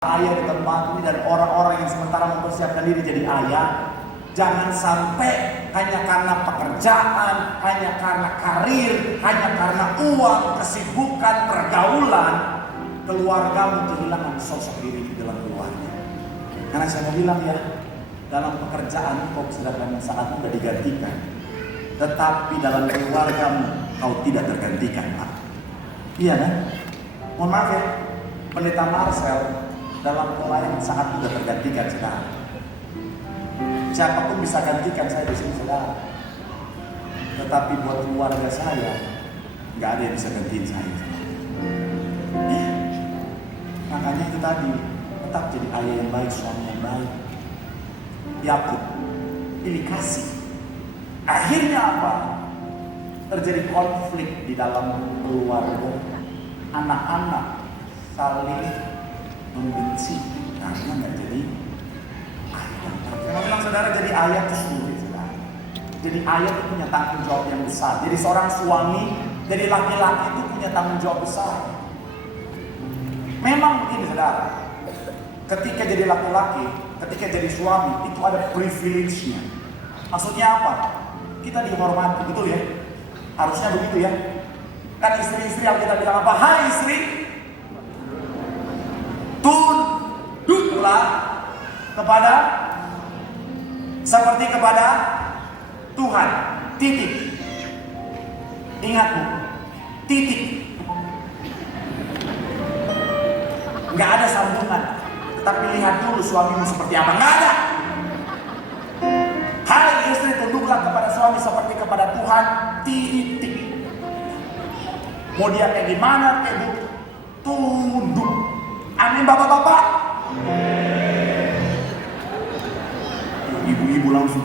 ayah di tempat ini dan orang-orang yang sementara mempersiapkan diri jadi ayah, jangan sampai hanya karena pekerjaan, hanya karena karir, hanya karena uang, kesibukan, pergaulan, keluargamu kehilangan sosok diri di dalam keluarga. Karena saya mau bilang ya, dalam pekerjaan kau sedang saat mudah digantikan, tetapi dalam keluargamu kau tidak tergantikan, Pak. Iya kan? Mohon maaf ya, Pendeta Marcel dalam pelayanan sangat mudah tergantikan, saudara. Siapapun bisa gantikan saya di sini, saudara. Tetapi buat keluarga saya, nggak ada yang bisa gantiin saya. Ya. Makanya itu tadi, tetap jadi ayah yang baik, suami yang baik. Yakub, ini kasih. Akhirnya apa? Terjadi konflik di dalam keluarga. Anak-anak saling membenci karena nggak jadi ayah. Saya bilang saudara, jadi ayah itu sulit, saudara. Jadi ayah itu punya tanggung jawab yang besar. Jadi seorang suami, jadi laki-laki itu punya tanggung jawab besar. Memang begini, saudara. Ketika jadi laki-laki, ketika jadi suami, itu ada privilege-nya. Maksudnya apa? Kita dihormati, betul ya? Harusnya begitu ya. Kan istri-istri yang kita bilang apa? Hai istri, tunduklah kepada seperti kepada Tuhan. Titik. Ingat Bu, titik. Nggak ada sambungan. Tetapi lihat dulu suamimu seperti apa. Nggak ada. Hai istri, tunduklah kepada suami seperti kepada Tuhan. Titik. Mau dia kayak gimana, kayak Bu, tunduk. Amin bapak-bapak. Ibu-ibu langsung.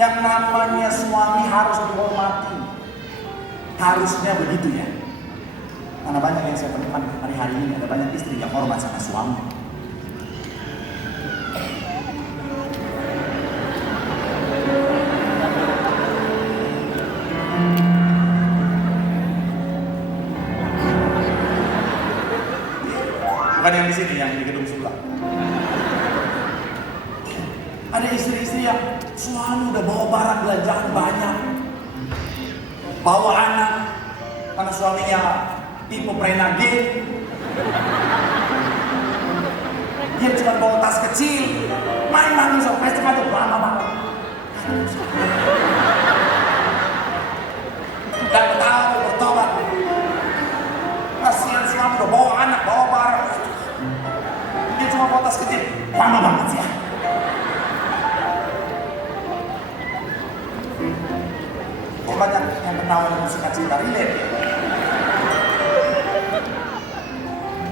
Yang namanya suami harus dihormati. Harusnya begitu ya. Karena banyak yang saya temukan hari-hari ini, ada banyak istri yang hormat sama suami. Bukan yang di sini, yang di gedung sebelah. Ada istri-istri yang suami udah bawa barang belanjaan banyak, bawa anak, karena suaminya tipe renegade. Dia cuma bawa tas kecil, main-main sampai sepatu lama banget. Dan tahu bertobat. Kasihan suami udah bawa anak, bawa barang. Dia cuma bawa tas kecil, lama banget sih ya. Kok banyak yang ketawa dan suka cinta, relate.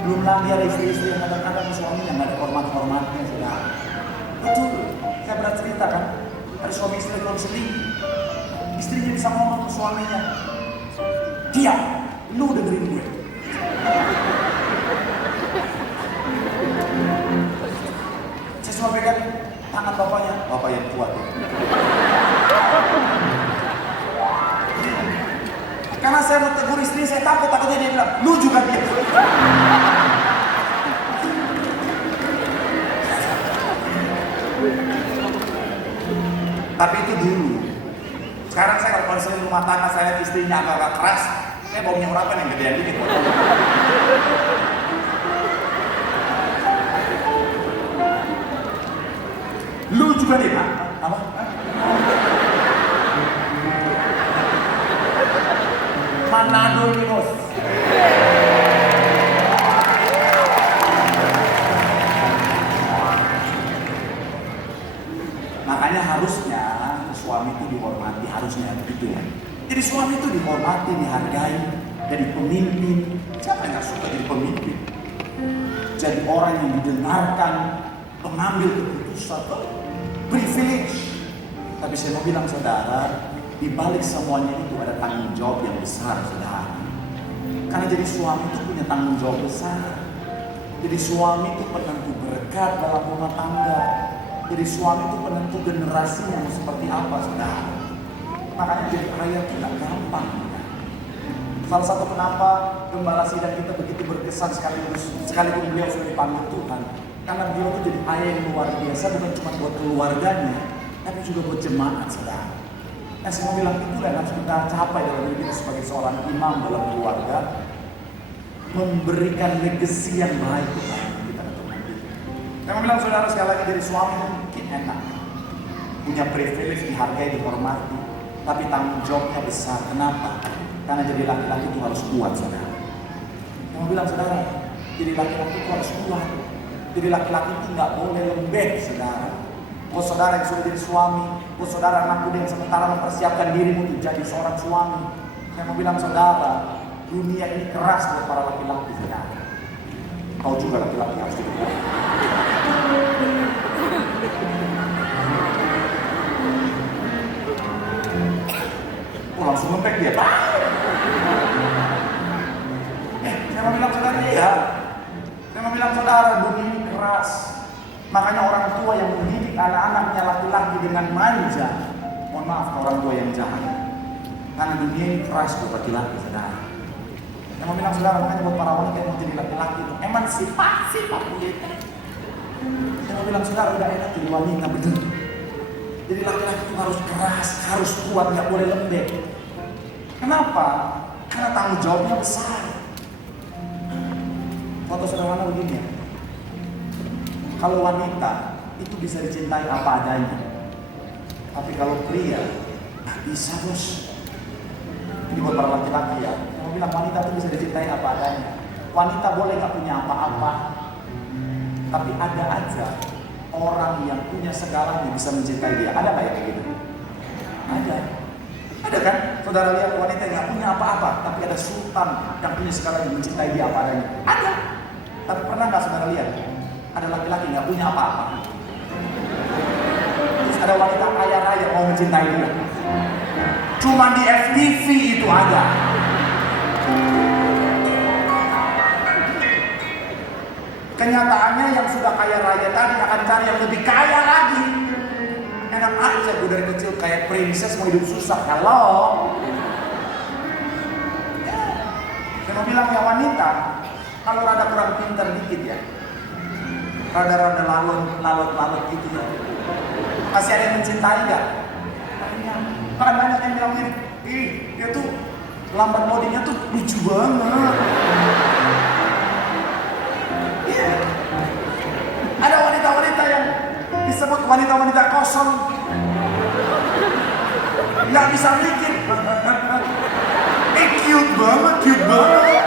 Belum lagi ada istri-istri yang kadang-kadang suaminya nggak ada hormat-hormatnya, sudah. Betul, saya pernah cerita kan, ada suami istri konseling, istrinya bisa ngomong ke suaminya, diam, lu dengerin gue. Saya cuma pegang tangan bapaknya, bapak yang kuat. Karena saya mau tegur istri, saya takutnya dia bilang, lu juga dia. Tapi itu dulu. Sekarang saya kalau konseling rumah tangga, saya lihat istrinya agak keras, saya baunya urapan yang gedean dikit. Lu juga dia, apa? Manado ini bos. Makanya harusnya suami itu dihormati, harusnya begitu ya. Jadi suami itu dihormati, dihargai, jadi pemimpin. Siapa yang gak suka jadi pemimpin? Jadi orang yang didengarkan, pengambil keputusan, privilege. Tapi saya mau bilang saudara, di balik semuanya itu ada tanggung jawab yang besar, saudara. Karena jadi suami itu punya tanggung jawab besar. Jadi suami itu penentu berkat dalam rumah tangga. Jadi suami itu penentu generasi yang seperti apa, saudara. Makanya jadi ayah itu gak gampang. Salah satu kenapa gembala sidang kita begitu berkesan sekalipun beliau sudah dipanggil Tuhan, karena beliau itu jadi ayah yang luar biasa, bukan cuma buat keluarganya, tapi juga buat jemaat, saudara. Nah, saya mau bilang itulah yang harus kita capai dalam diri kita sebagai seorang imam dalam keluarga, memberikan legacy yang baik kepada kita untuk nanti. Saya mau bilang saudara, sekali lagi jadi suami mungkin enak, punya privilege, dihargai, dihormati, tapi tanggung jawabnya besar. Kenapa? Karena jadi laki-laki itu harus kuat, saudara. Saya mau bilang saudara, jadi laki-laki itu harus kuat. Jadi laki-laki itu nggak boleh lembek, saudara. Buat saudara yang sudah jadi suami, buat saudara anak muda yang sementara mempersiapkan dirimu untuk jadi seorang suami, saya mau bilang saudara, dunia ini keras buat para laki-laki, saudara. Kau juga laki-laki harus jadi kuat. Oh, langsung lembek dia, Pak. Saya mau bilang saudara, ya. Saya mau bilang saudara, dunia ini keras. Makanya orang tua yang mendidik anak-anaknya laki-laki dengan manja, mohon maaf orang tua yang jahat. Karena dunia ini keras buat laki-laki, saudara. Saya mau bilang saudara, makanya buat para wanita yang mau jadi laki-laki itu emansipasi Pak Pendeta. Saya mau bilang saudara, udah enak jadi wanita, betul. Jadi laki-laki itu harus keras, harus kuat, nggak boleh lembek. Kenapa? Karena tanggung jawabnya besar. Foto sederhana begini ya. Kalau wanita itu bisa dicintai apa adanya, tapi kalau pria nggak bisa, bos. Ini buat para laki-laki ya. Saya mau bilang wanita itu bisa dicintai apa adanya. Wanita boleh nggak punya apa-apa, tapi ada aja orang yang punya segalanya bisa mencintai dia. Ada nggak ya kayak gitu? Ada. Ada kan? Saudara lihat wanita yang nggak punya apa-apa, tapi ada sultan yang punya segalanya mencintai dia apa adanya. Ada. Tapi pernah nggak saudara lihat? Ada laki-laki nggak punya apa-apa, terus ada wanita kaya raya mau mencintai dia. Cuma di FTV itu ada. Kenyataannya yang sudah kaya raya tadi akan cari yang lebih kaya lagi. Enak aja gue dari kecil kayak princess mau hidup susah. Kalau saya mau bilang ya wanita, kalau rada kurang pintar dikit ya, rada-rada lalot gitu ya, masih ada yang mencintai nggak? Bahkan banyak yang bilang ini, dia tuh lambat bodinya tuh lucu banget. Iya. Ada wanita-wanita yang disebut wanita-wanita kosong, nggak bisa mikir. Cute banget, cute banget.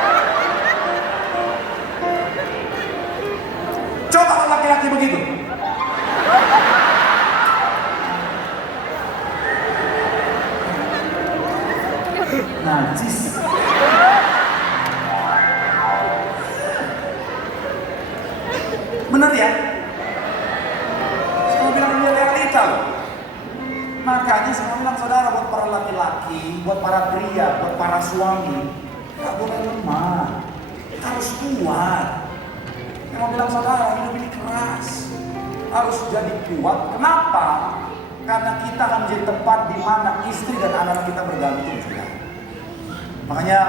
Coba kalau laki-laki begitu. Najis. Benar ya? Saya mau bilang ini realita loh. Makanya saya mau bilang saudara, buat para laki-laki, buat para pria, buat para suami, gak boleh lemah, harus kuat. Saya mau bilang saudara, hidup ini keras, harus jadi kuat. Kenapa? Karena kita akan menjadi tempat di mana istri dan anak-anak kita bergantung, saudara. Makanya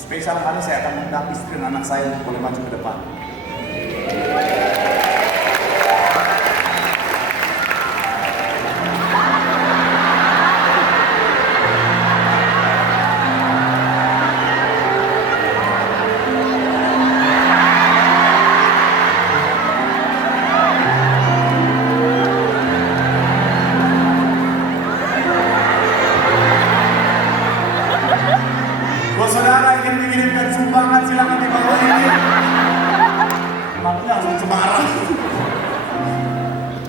spesial kali saya akan mengundang istri dan anak saya untuk boleh maju ke depan. Buat saudara ingin mengirimkan sumbangan silakan di bawah ini. Makanya langsung cemara.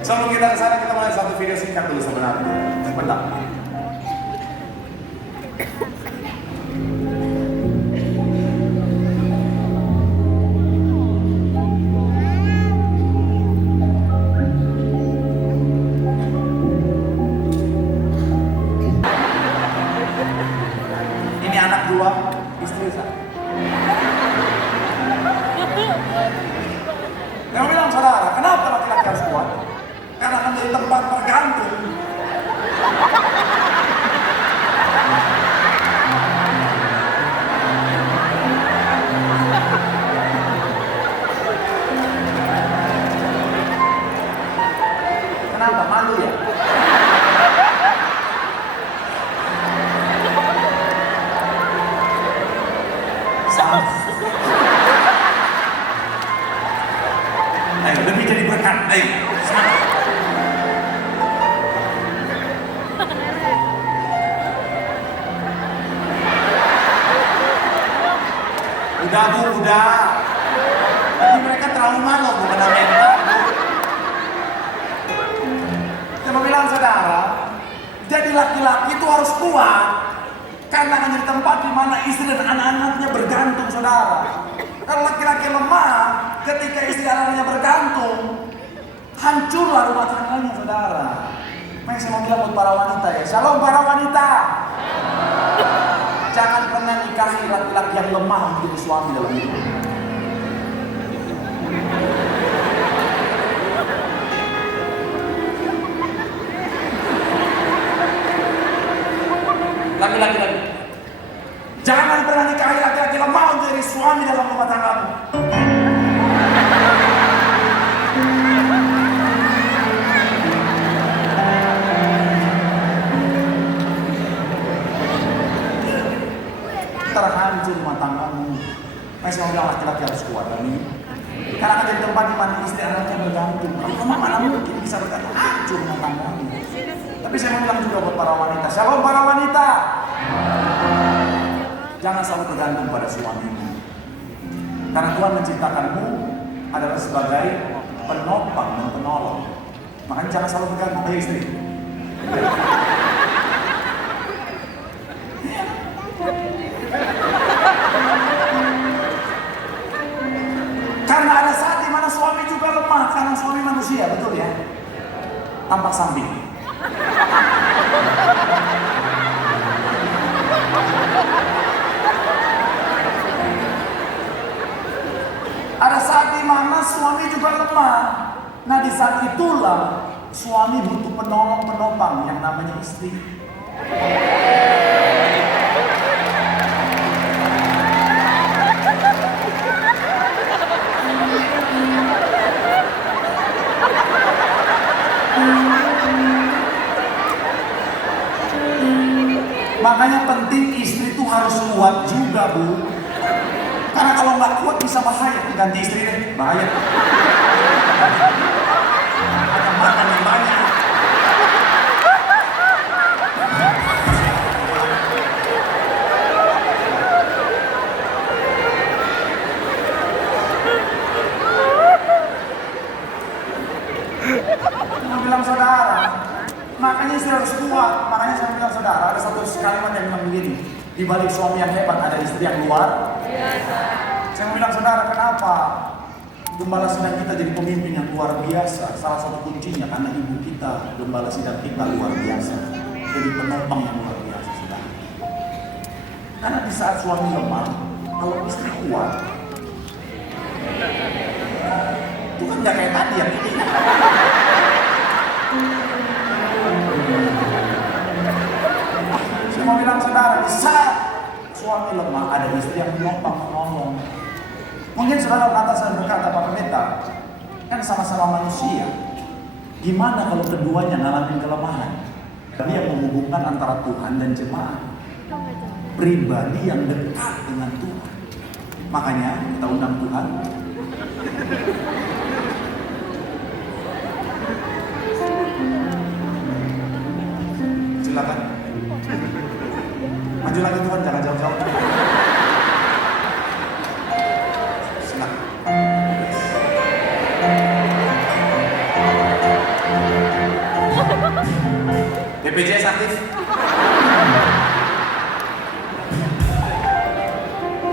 Sebelum kita kesana kita mulai satu video singkat dulu sebenarnya. Sebentar. Ini anak dua, istri saya. Yang bilang saudara, kenapa laki-laki harus kuat? Karena akan jadi tempat bergantung. sama. Ayo, lebih jadi berkat. Ayo, semangat. Udah Bu, udah. Nanti mereka terlalu malu bukan mental. Saya mau bilang saudara, jadi laki-laki itu harus kuat. Karena akan jadi tempat di mana istri dan anak-anaknya bergantung, saudara. Kalau laki-laki lemah, ketika istri anaknya bergantung, hancurlah rumah tangganya, saudara. Makanya saya mau bilang buat para wanita ya, shalom para wanita. Jangan pernah nikahi laki-laki yang lemah menjadi suami dalam hidup. Laki-laki lagi. Jangan pernah nikahi laki-laki lemah menjadi suami dalam rumah tanggamu. Terhancur rumah tanggamu. Masih mau bilang laki-laki harus kuat ini. Karena akan jadi tempat di mana istri anaknya bergantung. Kalau mana mungkin bisa bergantung, hancur rumah tanggamu. Tapi saya mau bilang juga buat para wanita, shalom para wanita. Jangan selalu bergantung pada suamimu. Karena Tuhan menciptakanmu adalah sebagai penopang dan penolong. Makanya jangan selalu bergantung pada istri. Karena ada saat di mana suami juga lemah, karena suami manusia, betul ya? Tampak samping. Ada saat di mana suami juga lemah. Nah di saat itulah suami butuh penolong penopang yang namanya istri. Makanya penting istri itu harus kuat juga, Bu. Karena kalau nggak kuat bisa bahaya. Ganti istri deh, bahaya. Ada makan yang banyak. Mau bilang saudara, makanya istri harus kuat. Makanya saya bilang saudara, ada satu kalimat yang bilang begini, di balik suami yang hebat ada istri yang luar biasa. Saya mau bilang saudara, kenapa gembala sidang kita jadi pemimpin yang luar biasa? Salah satu kuncinya karena ibu kita, gembala sidang kita luar biasa, jadi penopang yang luar biasa, saudara. Karena di saat suami lemah, kalau istri kuat, itu kan gak kayak tadi yang ini. Saya mau bilang saudara, di saat suami lemah ada istri yang menopang, menolong. Mungkin saudara kata saya berkata, Pak Pendeta, kan sama-sama manusia. Gimana kalau keduanya ngalamin kelemahan? Dia yang menghubungkan antara Tuhan dan jemaat. Pribadi yang dekat dengan Tuhan. Makanya kita undang Tuhan. Silakan. Maju lagi Tuhan, jangan jauh-jauh. Silakan. BPJS aktif.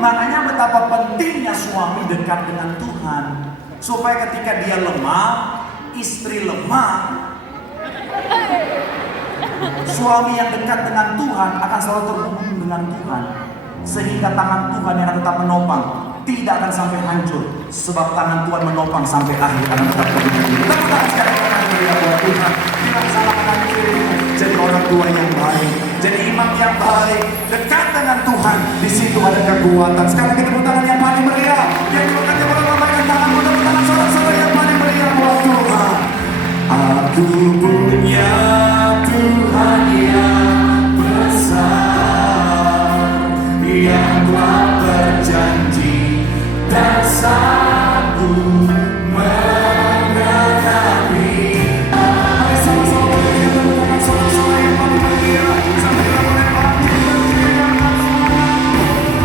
Makanya betapa pentingnya suami dekat dengan Tuhan, supaya ketika dia lemah, istri lemah, suami yang dekat dengan Tuhan akan selalu terhubung dengan Tuhan, sehingga tangan Tuhan yang akan tetap menopang tidak akan sampai hancur, sebab tangan Tuhan menopang sampai akhir akan tetap terhubung. Tepuk tangan sekali kanan kiri buat Tuhan. Dengan salah kanan kiri, jadi orang tua yang baik, jadi imam yang baik, dekat dengan Tuhan. Di situ ada kekuatan. Sekarang kita tepuk tangan yang paling meriah. Yang bekerja melambaikan tangan, tepuk tangan saudara-saudara yang paling meriah buat Tuhan. Aku punya Tuhan yang besar, yang telah berjanji dan saya